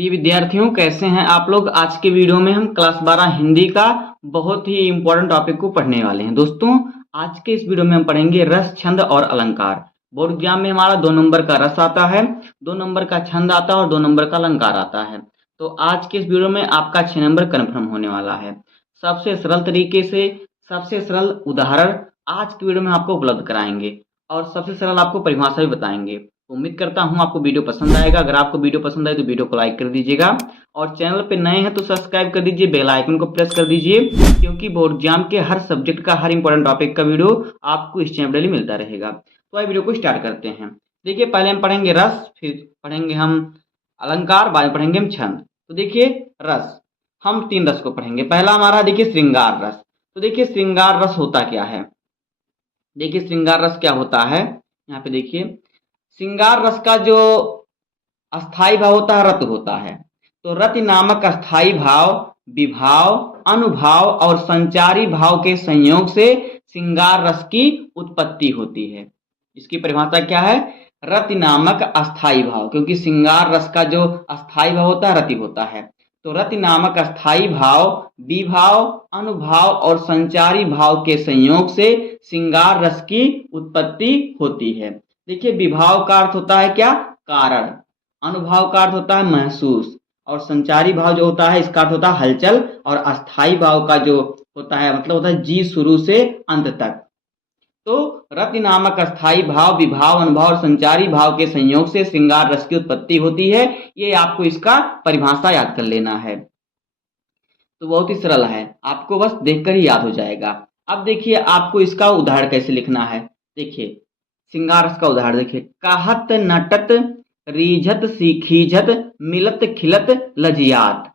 प्रिय विद्यार्थियों, कैसे हैं आप लोग। आज के वीडियो में हम क्लास 12 हिंदी का बहुत ही इम्पोर्टेंट टॉपिक को पढ़ने वाले हैं। दोस्तों, आज के इस वीडियो में हम पढ़ेंगे रस, छंद और अलंकार। बोर्ड एग्जाम में हमारा 2 नंबर का रस आता है, 2 नंबर का छंद आता है और 2 नंबर का अलंकार आता है। तो आज के इस वीडियो में आपका 6 नंबर कन्फर्म होने वाला है। सबसे सरल तरीके से सबसे सरल उदाहरण आज की वीडियो में आपको उपलब्ध कराएंगे और सबसे सरल आपको परिभाषा भी बताएंगे। उम्मीद करता हूं आपको वीडियो पसंद आएगा। अगर आपको वीडियो पसंद आए तो वीडियो को लाइक कर दीजिएगा और चैनल पे नए हैं तो सब्सक्राइब कर दीजिए, बेल आइकन को प्रेस कर दीजिए, क्योंकि बोर्ड एग्जाम के हर सब्जेक्ट का हर इंपॉर्टेंट टॉपिक का वीडियो आपको इस चैनल डेली मिलता रहेगा। तो आइए वीडियो को स्टार्ट करते हैं। देखिए, पहले हम पढ़ेंगे रस, फिर पढ़ेंगे हम अलंकार, बाद में पढ़ेंगे हम छंद। तो देखिए रस, हम 3 रस को पढ़ेंगे। पहला हमारा देखिए श्रृंगार रस। तो देखिए श्रृंगार रस होता क्या है। देखिए श्रृंगार रस क्या होता है, यहाँ पे देखिए श्रृंगार रस का जो अस्थाई भाव होता है रति होता है। तो रति नामक अस्थाई भाव विभाव, अनुभाव और संचारी भाव के संयोग से श्रृंगार रस की उत्पत्ति होती है। इसकी परिभाषा क्या है, रति नामक अस्थाई भाव, क्योंकि श्रृंगार रस का जो अस्थाई भाव होता है रति होता है। तो रति नामक अस्थाई भाव विभाव, अनुभाव और संचारी भाव के संयोग से श्रृंगार रस की उत्पत्ति होती है। देखिए विभाव का अर्थ होता है क्या, कारण। अनुभाव का अर्थ होता है महसूस और संचारी भाव जो होता है इसका अर्थ होता है हलचल। और अस्थाई भाव का जो होता है मतलब होता है जी शुरू से अंत तक। तो रति नामक अस्थाई भाव विभाव, अनुभव और संचारी भाव के संयोग से श्रृंगार रस की उत्पत्ति होती है। ये आपको इसका परिभाषा याद कर लेना है। तो बहुत ही सरल है, आपको बस देखकर ही याद हो जाएगा। अब देखिए आपको इसका उदाहरण कैसे लिखना है। देखिए श्रृंगार रस का उदाहरण देखिए, कहत नटत रीझत सीखीझत मिलत खिलत लजियात,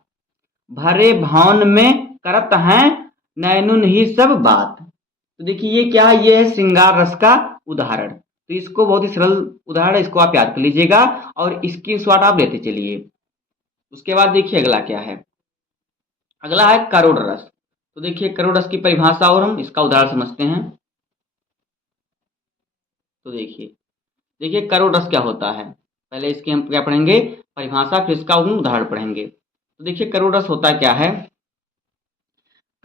भरे भवन में करत हैं नैनुन ही सब बात। तो देखिए ये क्या है, ये है श्रृंगार रस का उदाहरण। तो इसको बहुत ही सरल उदाहरण, इसको आप याद कर लीजिएगा और इसकी स्क्रीनशॉट आप लेते चलिए। उसके बाद देखिए अगला क्या है, अगला है करोड़ रस। तो देखिए करोड़ रस की परिभाषा और हम इसका उदाहरण समझते हैं। तो देखिए करोड़ रस क्या होता है, पहले इसकी हम क्या पढ़ेंगे परिभाषा, फिर इसका हम उदाहरण पढ़ेंगे। तो देखिए करोड़ रस होता क्या है।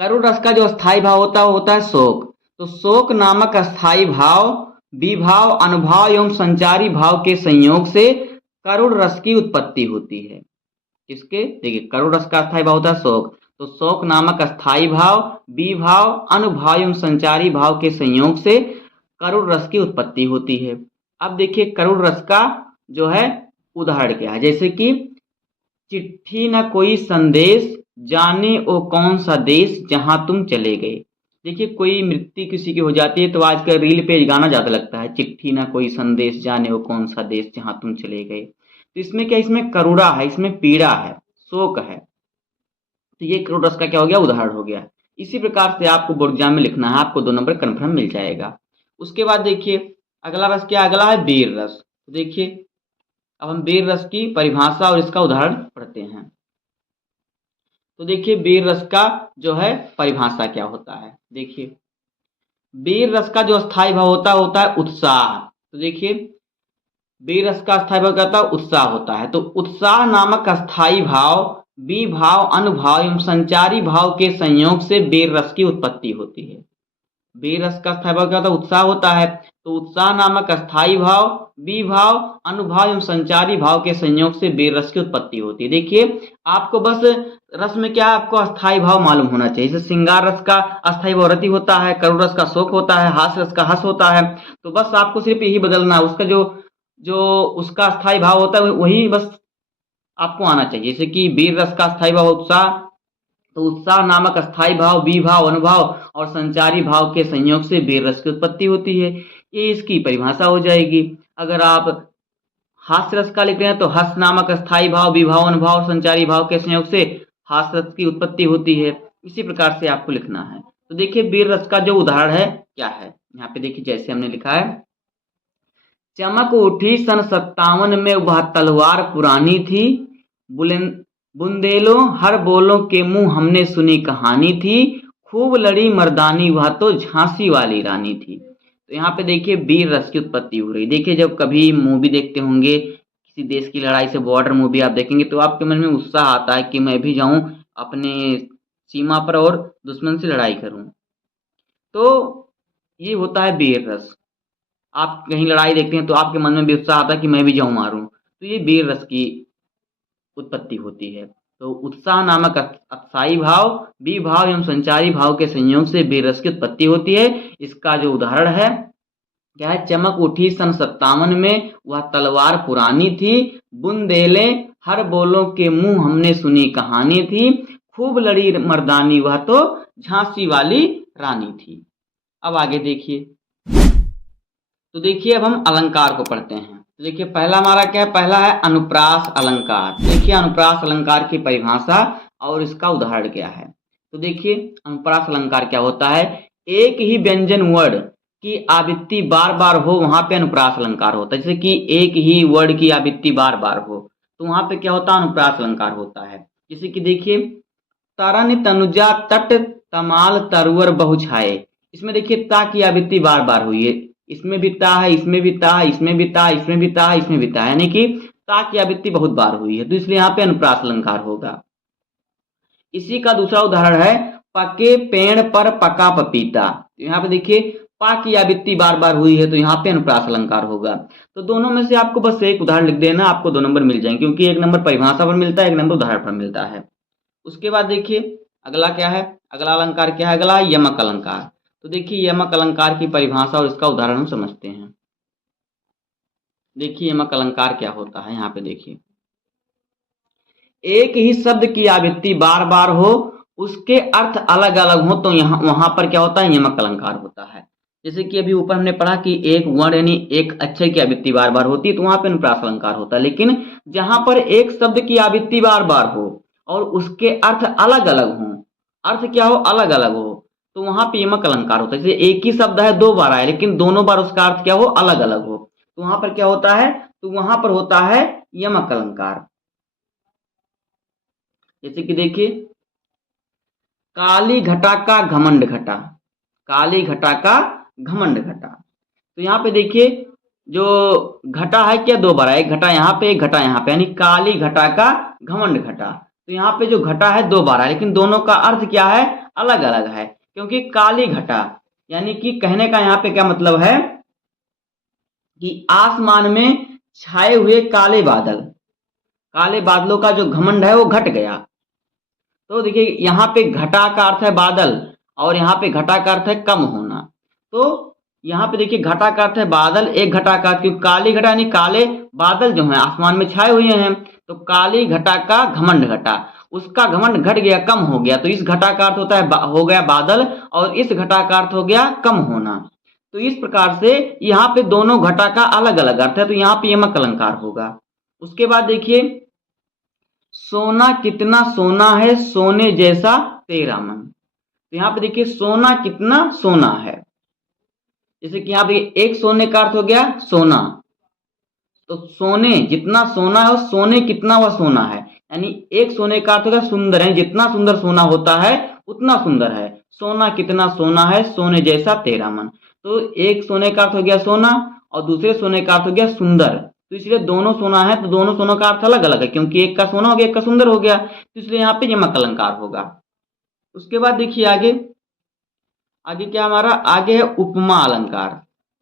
करोड़ रस का जो अस्थाई भाव होता है वो होता है शोक। तो शोक नामक अस्थाई भाव विभाव, अनुभाव एवं संचारी भाव के संयोग से करोड़ रस की उत्पत्ति होती है। किसके, देखिए करोड़ रस का अस्थाई भाव होता है शोक। तो शोक नामक अस्थाई भाव विभाव, अनुभाव एवं संचारी भाव के संयोग से करोड़ रस की उत्पत्ति होती है। अब देखिए करोड़ रस का जो है उदाहरण क्या है, जैसे कि चिट्ठी न कोई संदेश जाने ओ कौन सा देश जहां तुम चले गए। देखिए कोई मृत्यु किसी की हो जाती है तो आजकल रील पे गाना ज्यादा लगता है, चिट्ठी न कोई संदेश जाने ओ कौन सा देश जहां तुम चले गए। तो इसमें क्या, इसमें करुणा है, इसमें पीड़ा है, शोक है। तो ये करोड़ रस का क्या हो गया, उदाहरण हो गया। इसी प्रकार से आपको बोर्ड एग्जाम में लिखना है, आपको 2 नंबर कन्फर्म मिल जाएगा। उसके बाद देखिए अगला रस क्या, अगला है वीर रस। तो देखिए अब हम वीर रस की परिभाषा और इसका उदाहरण पढ़ते हैं। तो देखिए वीर रस का जो है परिभाषा क्या होता है। देखिए वीर रस का जो अस्थाई भाव होता है उत्साह। तो देखिए वीर रस का अस्थाई भाव क्या होता है, उत्साह होता है। तो उत्साह नामक अस्थाई भाव विभाव, अनुभाव एवं संचारी भाव के संयोग से वीर रस की उत्पत्ति होती है। वीर रस का अस्थाई भाव क्या होता है, उत्साह होता है। तो उत्साह नामक अस्थाई भाव विभाव, अनुभाव एवं संचारी भाव के संयोग से वीर रस की उत्पत्ति होती है। देखिए आपको बस रस में क्या, आपको अस्थाई भाव मालूम होना चाहिए। जैसे श्रृंगार रस का अस्थाई भाव रति होता है, करुण रस का शोक होता है, हास्य रस का हस होता है। तो बस आपको सिर्फ यही बदलना है, उसका जो उसका अस्थाई भाव होता है वही बस आपको आना चाहिए। जैसे कि वीर रस का अस्थाई भाव उत्साह, तो उत्साह नामक अस्थाई भाव विभाव, अनुभाव और संचारी भाव के संयोग से वीर रस की उत्पत्ति होती है। ये इसकी परिभाषा हो जाएगी। अगर आप हास्य रस का लिख रहे हैं तो हस नामक अस्थाई भाव विभाव, अनुभाव और संचारी भाव के संयोग से हास्य रस की उत्पत्ति होती है। इसी प्रकार से आपको लिखना है। तो देखिए वीर रस का जो उदाहरण है क्या है, यहाँ पे देखिए जैसे हमने लिखा है, चमक उठी सन 57 में वह तलवार पुरानी थी, बुंदेलों हर बोलों के मुंह हमने सुनी कहानी थी, खूब लड़ी मर्दानी वह तो झांसी वाली रानी थी। तो यहाँ पे देखिए वीर रस की उत्पत्ति हो रही। देखिए जब कभी मूवी देखते होंगे, किसी देश की लड़ाई से बॉर्डर मूवी आप देखेंगे तो आपके मन में उत्साह आता है कि मैं भी जाऊं अपने सीमा पर और दुश्मन से लड़ाई करूं। तो ये होता है वीर रस। आप कहीं लड़ाई देखते हैं तो आपके मन में भी उत्साह आता है कि मैं भी जाऊं मारूं, तो ये वीर रस की उत्पत्ति होती है। तो उत्साह नामक अक्षाई भाव, विभाव एवं संचारी भाव के संयोग से वीर रस की उत्पत्ति होती है। इसका जो उदाहरण है क्या है, चमक उठी सन 57 में वह तलवार पुरानी थी, बुंदेले हर बोलों के मुंह हमने सुनी कहानी थी, खूब लड़ी मर्दानी वह तो झांसी वाली रानी थी। अब आगे देखिए, तो देखिए अब हम अलंकार को पढ़ते हैं। तो देखिए पहला हमारा क्या है, पहला है अनुप्रास अलंकार। देखिए अनुप्रास अलंकार की परिभाषा और इसका उदाहरण क्या है। तो देखिए अनुप्रास अलंकार क्या होता है, एक ही व्यंजन वर्ड की आवृत्ति बार बार हो वहां पे अनुप्रास अलंकार होता है। जैसे कि एक ही वर्ड की आवृत्ति बार बार हो तो वहां पे क्या होता है, अनुप्रास अलंकार होता है। जैसे कि देखिए तरन तनुजा तट तमाल तरवर बहुछाए, इसमें देखिए ता की आवृत्ति बार बार हुई है, इसमें भी ता है, इसमें भी ता, इसमें भी ता, इसमें भी ता, इसमें भी ता, यानी कि ता की आवृत्ति बहुत बार हुई है, तो इसलिए यहाँ पे अनुप्रास अलंकार होगा। इसी का दूसरा उदाहरण है पके पेड़ पर पका पपीता। तो यहाँ पे देखिए पा की आवृत्ति बार बार हुई है तो यहाँ पे अनुप्रास अलंकार होगा। तो दोनों में से आपको बस एक उदाहरण लिख देना, आपको 2 नंबर मिल जाएंगे, क्योंकि 1 नंबर परिभाषा पर मिलता है, 1 नंबर उदाहरण पर मिलता है। उसके बाद देखिए अगला क्या है, अगला अलंकार क्या है, अगला यमक अलंकार। तो देखिए यमक अलंकार की परिभाषा और इसका उदाहरण हम समझते हैं। देखिए यमक अलंकार क्या होता है, यहाँ पे देखिए एक ही शब्द की आवृत्ति बार बार हो, उसके अर्थ अलग अलग हो, तो यहाँ वहां पर क्या होता है, यमक अलंकार होता है। जैसे कि अभी ऊपर हमने पढ़ा कि एक वर्ण यानी एक अक्षर की आवृत्ति बार बार होती है तो वहां पे अनुप्रास अलंकार होता है। लेकिन जहां पर एक शब्द की आवृत्ति बार बार हो और उसके अर्थ अलग अलग हो, अर्थ क्या हो, अलग अलग हो, तो वहां पे यमक अलंकार होता है। जैसे एक ही शब्द है 2 बार आए लेकिन दोनों बार उसका अर्थ क्या हो, अलग अलग हो, तो वहां पर क्या होता है, तो वहां पर होता है यमक अलंकार। जैसे कि देखिए काली घटा का घमंड घटा, काली घटा का घमंड घटा, तो यहाँ पे देखिए जो घटा है क्या 2 बार है, एक घटा यहाँ पे एक घटा यहाँ पे, यानी काली घटा का घमंड घटा। तो यहाँ पे जो घटा है 2 बार है लेकिन दोनों का अर्थ क्या है, अलग अलग है, क्योंकि काली घटा यानी कि कहने का यहाँ पे क्या मतलब है कि आसमान में छाए हुए काले बादल, काले बादलों का जो घमंड है वो घट गया। तो देखिए यहाँ पे घटा का अर्थ है बादल और यहाँ पे घटा का अर्थ है कम होना। तो यहाँ पे देखिए घटा का अर्थ है बादल, एक घटा का, क्योंकि काली घटा यानी काले बादल जो हैं आसमान में छाए हुए हैं, तो काली घटा का घमंड घटा, उसका घमंड घट गया, कम हो गया, तो इस घटा का अर्थ होता है हो गया बादल और इस घटा का अर्थ हो गया कम होना। तो इस प्रकार से यहाँ पे दोनों घटा का अलग अलग अर्थ है, तो यहाँ पे यमक अलंकार होगा। उसके बाद देखिए सोना कितना सोना है सोने जैसा तेरा मन, तो यहाँ पे देखिए सोना कितना सोना है, जैसे कि यहाँ पे एक सोने का अर्थ हो गया सोना, तो सोने जितना सोना है सोने कितना वह सोना है, यानी एक सोने का अर्थ हो गया सुंदर है, जितना सुंदर सोना होता है उतना सुंदर है, सोना कितना सोना है सोने जैसा तेरा मन। तो एक सोने का अर्थ हो गया सोना और दूसरे सोने का अर्थ हो गया सुंदर, तो इसलिए दोनों सोना है तो दोनों सोनों का अर्थ अलग अलग है, क्योंकि एक का सोना हो गया एक का सुंदर हो गया, तो इसलिए यहाँ पे यमक अलंकार होगा। उसके बाद देखिए आगे, आगे क्या हमारा आगे है उपमा अलंकार।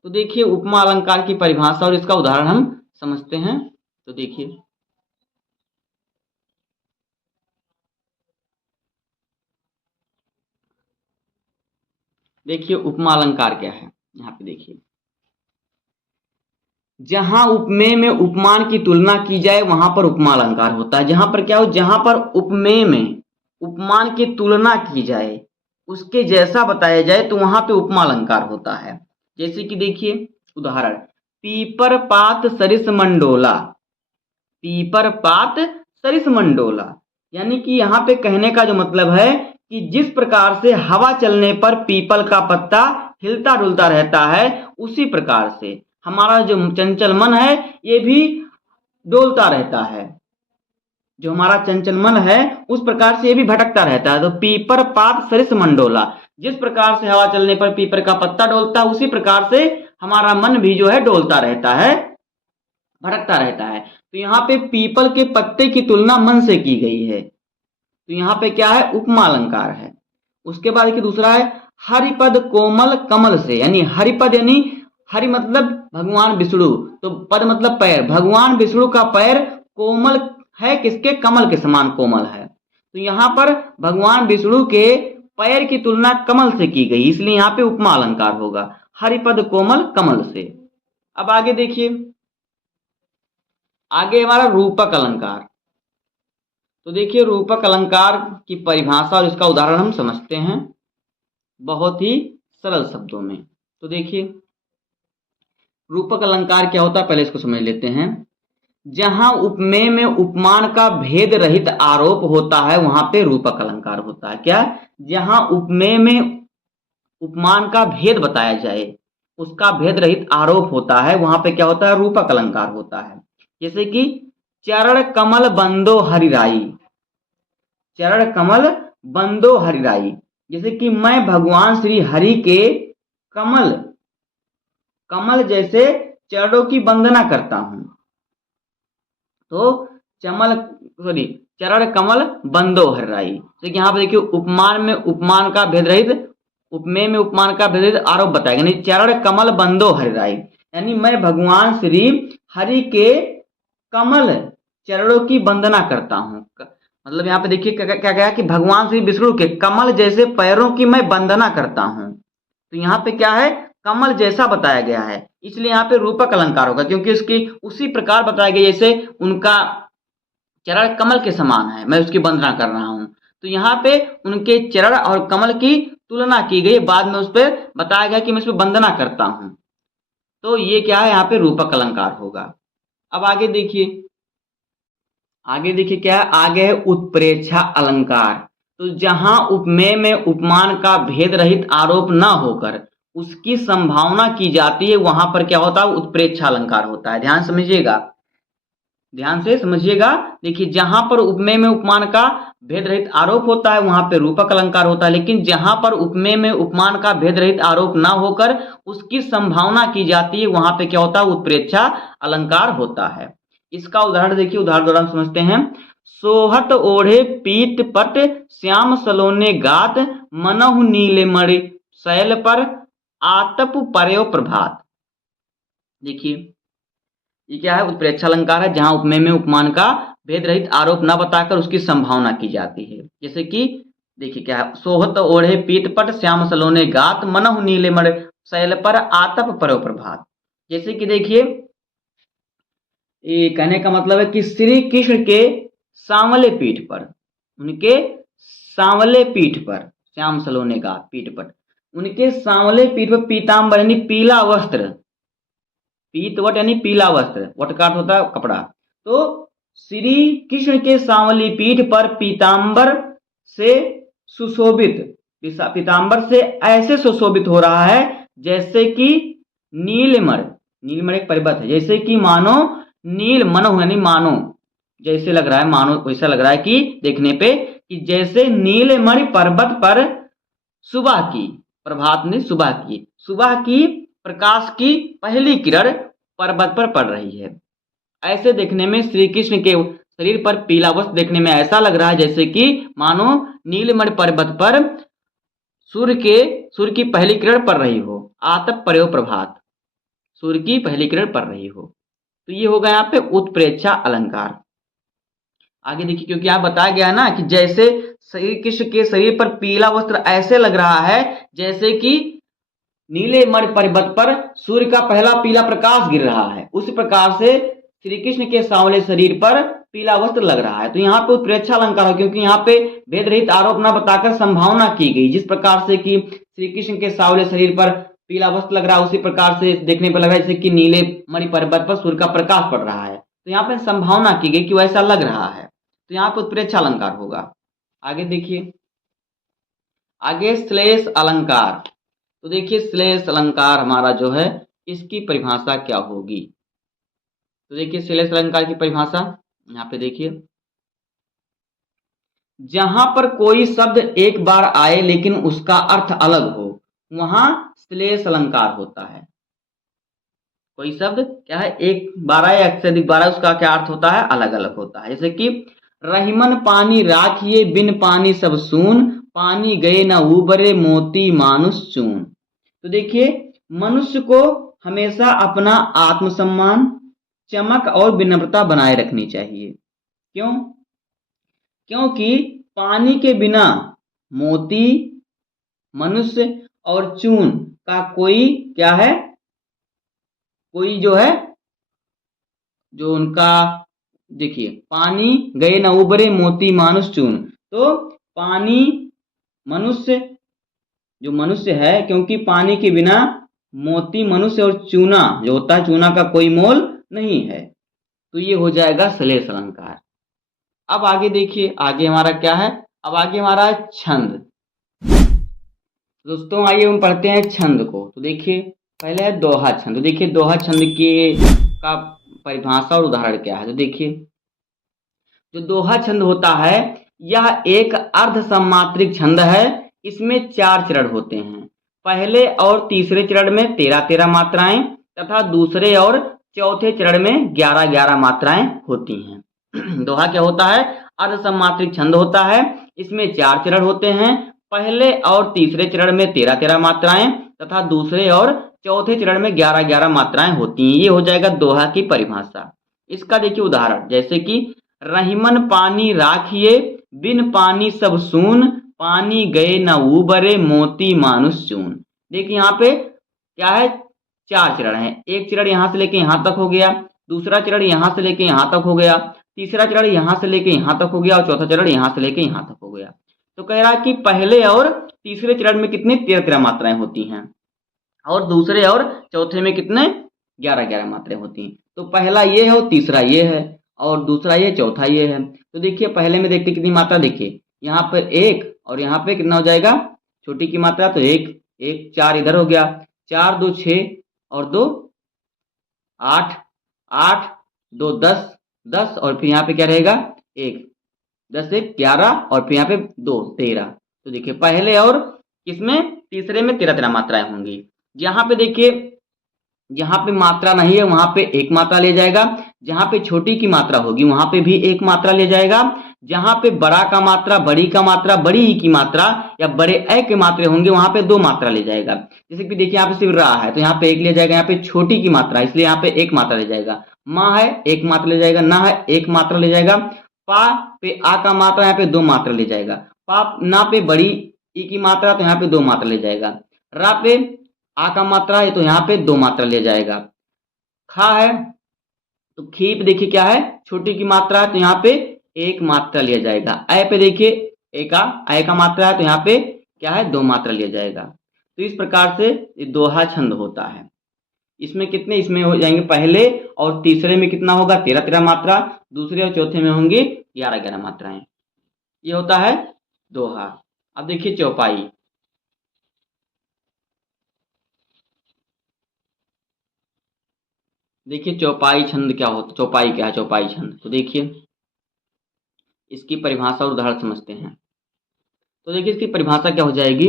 तो देखिए उपमा अलंकार की परिभाषा और इसका उदाहरण हम समझते हैं। तो देखिए देखिए उपमा अलंकार क्या है, यहाँ पे देखिए जहां उपमेय में उपमान की तुलना की जाए वहां पर उपमा अलंकार होता है। जहां पर क्या हो, जहां पर उपमेय में उपमान की तुलना की जाए, उसके जैसा बताया जाए, तो वहां पे उपमा अलंकार होता है। जैसे कि देखिए उदाहरण पीपर पात सरिस मंडोला, पीपर पात सरिस मंडोला, यानी कि यहाँ पे कहने का जो मतलब है कि जिस प्रकार से हवा चलने पर पीपल का पत्ता हिलता डुलता रहता है, उसी प्रकार से हमारा जो चंचल मन है ये भी डोलता रहता है, जो हमारा चंचल मन है उस प्रकार से ये भी भटकता रहता है। तो पीपर पात सरिस मंडोला, जिस प्रकार से हवा चलने पर पीपर का पत्ता डोलता है उसी प्रकार से हमारा मन भी जो है डोलता रहता है, भटकता रहता है। तो यहाँ पे पीपल के पत्ते की तुलना मन से की गई है, तो यहाँ पे क्या है, उपमा अलंकार है। उसके बाद देखिए दूसरा है हरिपद कोमल कमल से, यानी हरिपद यानी हरि मतलब भगवान विष्णु, तो पद मतलब पैर, भगवान विष्णु का पैर कोमल है, किसके, कमल के समान कोमल है। तो यहाँ पर भगवान विष्णु के पैर की तुलना कमल से की गई, इसलिए यहाँ पे उपमा अलंकार होगा, हरिपद कोमल कमल से। अब आगे देखिए, आगे हमारा रूपक अलंकार। तो देखिए रूपक अलंकार की परिभाषा और इसका उदाहरण हम समझते हैं बहुत ही सरल शब्दों में। तो देखिए रूपक अलंकार क्या होता है, पहले इसको समझ लेते हैं। जहां उपमेय में उपमान का भेद रहित आरोप होता है वहां पे रूपक अलंकार होता है। क्या, जहां उपमेय में उपमान का भेद बताया जाए, उसका भेद रहित आरोप होता है, वहां पे क्या होता है, रूपक अलंकार होता है। जैसे कि चरण कमल बंदो हरिराई, चरण कमल बंदो हरिराई, जैसे कि मैं भगवान श्री हरि के कमल कमल जैसे चरणों की वंदना करता हूं। तो चरण कमल बंदो हरिराई, तो यहाँ पे देखिए उपमान में उपमान का भेद रहित, उपमेय में उपमान का भेद रहित आरोप बताएगा, यानी चरण कमल बंदो हरिराई, यानी मैं भगवान श्री हरि के कमल चरणों की वंदना करता हूँ। मतलब यहाँ पे देखिए क्या क्या कि भगवान श्री विष्णु के कमल जैसे पैरों की मैं वंदना करता हूँ। तो यहाँ पे क्या है, कमल जैसा बताया गया है, इसलिए यहाँ पे रूपक अलंकार होगा, क्योंकि उसकी उसी प्रकार बताया गया जैसे उनका चरण कमल के समान है, मैं उसकी वंदना कर रहा हूँ। तो यहाँ पे उनके चरण और कमल की तुलना की गई, बाद में उस पर बताया गया कि मैं इस पर वंदना करता हूँ। तो ये क्या है, यहाँ पे रूपक अलंकार होगा। अब आगे देखिए, आगे देखिए क्या है, आगे है उत्प्रेक्षा अलंकार। तो जहां उपमेय में उपमान का भेद रहित आरोप न होकर उसकी संभावना की जाती है वहां पर क्या होता है, उत्प्रेक्षा अलंकार होता है। ध्यान समझिएगा, ध्यान से समझिएगा। देखिए जहां पर उपमेय में उपमान का भेद रहित आरोप होता है वहां पे रूपक अलंकार होता है, लेकिन जहां पर उपमेय में उपमान का भेद रहित आरोप ना होकर उसकी संभावना की जाती है वहां पे क्या होता है, उत्प्रेक्षा अलंकार होता है। इसका उदाहरण देखिए, उदाहरण दौरान समझते हैं। सोहट ओढ़े पीत पट श्याम सलोने गात मनहु नीले मणि शैल पर आतप पर्यो प्रभात। देखिए ये क्या है, उत्प्रेक्षा अलंकार है, जहां उपमेय में उपमान का भेद रहित आरोप न बताकर उसकी संभावना की जाती है। जैसे कि देखिए क्या है, सोहत ओढ़े पीत पट श्याम सलोने गात मनहु नीले मणि शैल पर आतप पर्यो प्रभात। जैसे कि देखिए ये कहने का मतलब है कि श्री कृष्ण के सांवले पीठ पर, उनके सांवले पीठ पर, श्याम सलोने का पीठ पर, उनके सांवले पीठ पर पीताम्बर यानी पीला वस्त्र, पीतवट यानी पीला वस्त्र, वट का अर्थ होता है कपड़ा। तो श्री कृष्ण के सांवली पीठ पर पीताम्बर से सुशोभित, पीताम्बर से ऐसे सुशोभित हो रहा है जैसे कि नीलमण, नीलमण एक परिबत है, जैसे कि मानो नील मनो यानी मानो, जैसे लग रहा है, मानो वैसा लग रहा है कि देखने पे कि जैसे नीलमणि पर्वत पर सुबह की, प्रभात ने सुबह की, सुबह की प्रकाश की पहली किरण पर्वत पर पड़ रही है। ऐसे देखने में श्री कृष्ण के शरीर पर पीला वस्त्र देखने में ऐसा लग रहा है जैसे कि मानो नीलमणि पर्वत पर सूर्य की पहली किरण पड़ रही हो, आतप पर्यो प्रभात, सूर्य की पहली किरण पड़ रही हो। तो ये होगा यहाँ पे उत्प्रेक्षा अलंकार। आगे देखिए, क्योंकि यहाँ बताया गया ना कि जैसे श्री कृष्ण के शरीर पर पीला वस्त्र ऐसे लग रहा है जैसे कि नीले मणि पर्वत पर सूर्य का पहला पीला प्रकाश गिर रहा है, उसी प्रकार से श्री कृष्ण के सांवले शरीर पर पीला वस्त्र लग रहा है। तो यहाँ पे उत्प्रेक्षा अलंकार है, क्योंकि यहाँ पे भेद रहित आरोप न बताकर संभावना की गई, जिस प्रकार से कि श्री कृष्ण के सांवले शरीर पर पीला वस्त्र लग रहा है उसी प्रकार से देखने पर लग रहा है जैसे कि नीले मणि पर्वत पर सूर्य का प्रकाश पड़ रहा है। तो यहाँ पे संभावना की गई कि वैसा लग रहा है, तो यहाँ पे उत्प्रेक्षा अलंकार होगा। आगे देखिए, आगे श्लेष अलंकार। तो देखिए श्लेष अलंकार हमारा जो है इसकी परिभाषा क्या होगी। तो देखिए श्लेष अलंकार की परिभाषा यहाँ पे देखिए, जहां पर कोई शब्द एक बार आए लेकिन उसका अर्थ अलग हो वहां श्लेष अलंकार होता है। कोई शब्द क्या है एक बारह या एक से अधिक बारह, उसका क्या अर्थ होता है, अलग अलग होता है। जैसे कि रहीमन पानी राखिए बिन पानी सब सून, पानी गए न उबरे मोती मानुष चून। तो देखिए मनुष्य को हमेशा अपना आत्मसम्मान, चमक और विनम्रता बनाए रखनी चाहिए। क्यों? क्योंकि पानी के बिना मोती, मनुष्य और चून का कोई क्या है, कोई जो है, जो उनका देखिए पानी गए न उबरे मोती मानुष चून। तो पानी, मनुष्य, जो मनुष्य है, क्योंकि पानी के बिना मोती, मनुष्य और चूना जो होता है, चूना का कोई मोल नहीं है। तो ये हो जाएगा श्लेष अलंकार। अब आगे देखिए, आगे हमारा क्या है, अब आगे हमारा है छंद। दोस्तों आइए हम पढ़ते हैं छंद को। तो देखिए पहले है दोहा छंद। तो देखिए दोहा छंद के का परिभाषा और उदाहरण क्या है। तो देखिए जो दोहा छंद होता है यह एक अर्ध सम्मात्रिक छंद है। इसमें 4 चरण होते हैं। पहले और तीसरे चरण में 13-13 मात्राएं तथा दूसरे और चौथे चरण में 11-11 मात्राएं होती हैं। दोहा क्या होता है, अर्ध सम्मात्रिक छंद होता है। इसमें 4 चरण होते हैं। पहले और तीसरे चरण में 13-13 मात्राएं तथा दूसरे और चौथे चरण में 11-11 मात्राएं होती हैं। ये हो जाएगा दोहा की परिभाषा। इसका देखिए उदाहरण, जैसे कि रहीमन पानी राखिए बिन पानी सब सून, पानी गए न उबरे मोती मानुष चून। देखिए यहाँ पे क्या है, 4 चरण है। एक चरण यहाँ से लेके यहाँ तक हो गया, दूसरा चरण यहाँ से लेके यहाँ तक हो गया, तीसरा चरण यहाँ से लेके यहाँ तक हो गया और चौथा चरण यहाँ से लेके यहाँ तक हो गया। तो कह रहा है कि पहले और तीसरे चरण में कितने 13-13 मात्राएं होती हैं और दूसरे और चौथे में कितने 11-11 मात्राएं होती हैं। तो पहला ये है और तीसरा ये है और दूसरा ये, चौथा ये है। तो देखिए पहले में देखते कितनी मात्रा, देखिए यहाँ पर 1 और यहाँ पे कितना हो जाएगा, छोटी की मात्रा, तो 1 1 4 इधर हो गया, 4 2 6 और 2 8 8 2 10 10 और फिर यहाँ पे क्या रहेगा 1, 10 1 11 और फिर यहाँ पे 2 13। तो देखिए पहले और किसमें, तीसरे में 13-13 मात्राएं होंगी। यहाँ पे देखिए, जहां पे मात्रा नहीं है वहां पे एक मात्रा ले जाएगा, जहां पे छोटी की मात्रा होगी वहां पे भी एक मात्रा ले जाएगा, जहां पे बड़ा का मात्रा, बड़ी का मात्रा, बड़ी ई की मात्रा या बड़े ए के मात्रे होंगे वहां पे 2 मात्रा ले जाएगा। जैसे कि देखिए यहाँ पे सिर्फ रा है तो यहाँ पे 1 ले जाएगा, यहाँ पे छोटी की मात्रा इसलिए यहाँ पे 1 मात्रा ले जाएगा, माँ है 1 मात्रा ले जाएगा, ना है 1 मात्रा ले जाएगा, पा पे आ का मात्रा यहाँ पे 2 मात्रा ले जाएगा, पा ना पे बड़ी ई की मात्रा तो यहाँ पे 2 मात्रा ले जाएगा, रा पे आ का मात्रा है तो यहाँ पे 2 मात्रा ले जाएगा, खा है तो खी पे देखिए क्या है, छोटी की मात्रा है तो यहाँ पे 1 मात्रा लिया जाएगा, ऐ पे देखिए ऐ का मात्रा है तो यहाँ पे क्या है 2 मात्रा लिया जाएगा। तो इस प्रकार से ये दोहा छंद होता है। इसमें कितने, इसमें हो जाएंगे पहले और तीसरे में कितना होगा 13-13 मात्रा, दूसरे और चौथे में होंगी 11-11 मात्राएं। ये होता है दोहा। अब देखिए चौपाई। देखिए चौपाई छंद क्या होता, चौपाई क्या है, चौपाई छंद। तो देखिए इसकी परिभाषा और उदाहरण समझते हैं। तो देखिए इसकी परिभाषा क्या हो जाएगी,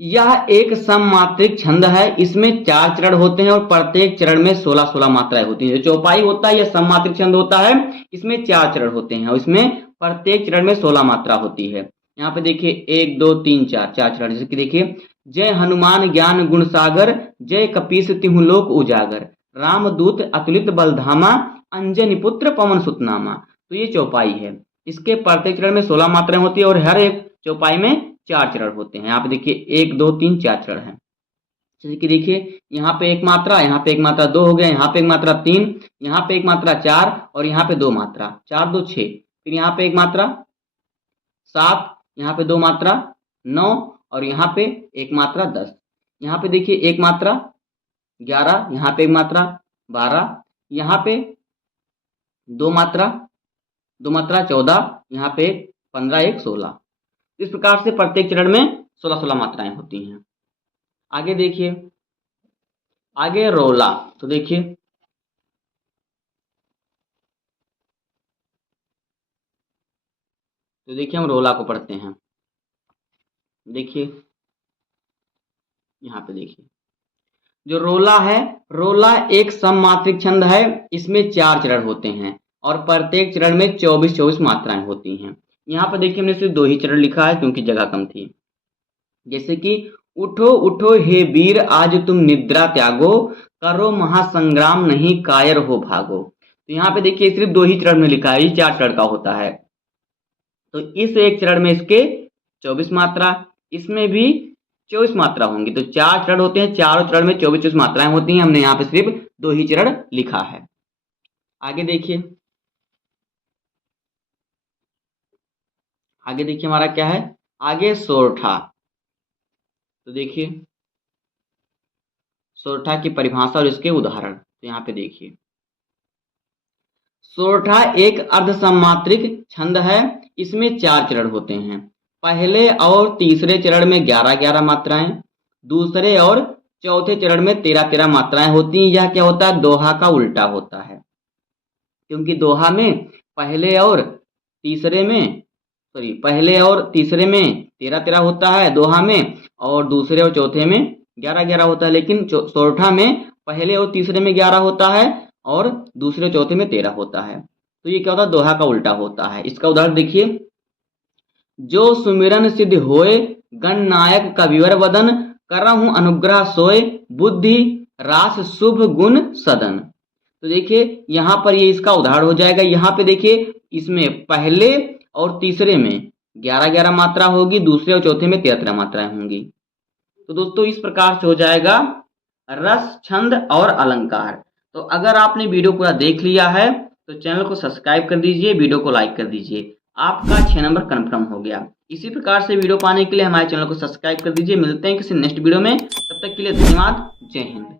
यह एक सममात्रिक छंद है। इसमें 4 चरण होते हैं और प्रत्येक चरण में 16-16 मात्राएं होती हैं। जो चौपाई होता है यह सममात्रिक छंद होता है। इसमें 4 चरण होते हैं और इसमें प्रत्येक चरण में 16 मात्रा होती है। यहाँ पे देखिए 1 2 3 4 चरण। जैसे कि देखिए जय हनुमान ज्ञान गुण सागर, जय कपीस तिहु लोक उजागर, रामदूत अतुलित बलधामा, अंजनी पुत्र पवन सुत नामा। तो ये चौपाई है। इसके प्रत्येक चरण में 16 मात्राएं होती है और हर एक चौपाई में 4 चरण होते हैं। यहाँ पे देखिए 1 2 3 4 चरण है। जैसे कि देखिए यहाँ पे 1 मात्रा, यहाँ पे 1 मात्रा 2 हो गया, यहाँ पे 1 मात्रा 3, यहाँ पे 1 मात्रा 4 और यहाँ पे 2 मात्रा 4 2 6, फिर यहाँ पे 1 मात्रा 7, यहाँ पे 2 मात्रा 9 और यहाँ पे 1 मात्रा 10। यहाँ पे देखिए 1 मात्रा 11, यहाँ पे 1 मात्रा 12, यहाँ पे 2 मात्रा 14, यहाँ पे 15 1 16। इस प्रकार से प्रत्येक चरण में 16-16 मात्राएं होती हैं। आगे देखिए, आगे रोला। तो देखिए हम रोला को पढ़ते हैं। देखिए यहाँ पे देखिए जो रोला है रोला एक सममात्रिक छंद है, इसमें 4 चरण होते हैं और प्रत्येक चरण में 24-24 मात्राएं होती हैं। यहाँ पर देखिए हमने सिर्फ 2 ही चरण लिखा है क्योंकि जगह कम थी। जैसे कि उठो उठो हे वीर आज तुम निद्रा त्यागो, करो महासंग्राम नहीं कायर हो भागो। तो यहाँ पे देखिए सिर्फ 2 ही चरण में लिखा है, ये 4 चरण का होता है। तो इस एक चरण में इसके 24 मात्रा, इसमें भी 24 मात्रा होंगी। तो 4 चरण होते हैं, चारों चरण में 24-24 मात्राएं होती हैं। हमने यहाँ पे सिर्फ 2 ही चरण लिखा है। आगे देखिए, आगे देखिए हमारा क्या है, आगे सोरठा। तो देखिए सोरठा की परिभाषा और इसके उदाहरण। तो यहाँ पे देखिए, सोरठा एक अर्धसममात्रिक छंद है, इसमें 4 चरण होते हैं। पहले और तीसरे चरण में 11-11 मात्राएं, दूसरे और चौथे चरण में 13-13 मात्राएं होती हैं। यह क्या होता है, दोहा का उल्टा होता है, क्योंकि दोहा में पहले और तीसरे में पहले और तीसरे में 13-13 होता है दोहा में, और दूसरे और चौथे में 11-11 होता है। लेकिन सोरठा में पहले और तीसरे में 11 होता है और दूसरे चौथे में 13 होता है। तो ये क्या होता है, दोहा का उल्टा होता है। इसका उदाहरण देखिए, जो सुमिरन सिद्ध होए गणनायक कविवर वदन, करहूं अनुग्रह सोए बुद्धि रास शुभ गुण सदन। तो देखिए यहाँ पर ये इसका उदाहरण हो जाएगा। यहाँ पे देखिए इसमें पहले और तीसरे में 11-11 मात्रा होगी, दूसरे और चौथे में 13-13 मात्राएं होंगी। तो दोस्तों इस प्रकार से हो जाएगा रस, छंद और अलंकार। तो अगर आपने वीडियो पूरा देख लिया है तो चैनल को सब्सक्राइब कर दीजिए, वीडियो को लाइक कर दीजिए। आपका 6 नंबर कन्फर्म हो गया। इसी प्रकार से वीडियो पाने के लिए हमारे चैनल को सब्सक्राइब कर दीजिए। मिलते हैं किसी नेक्स्ट वीडियो में, तब तक के लिए धन्यवाद। जय हिंद।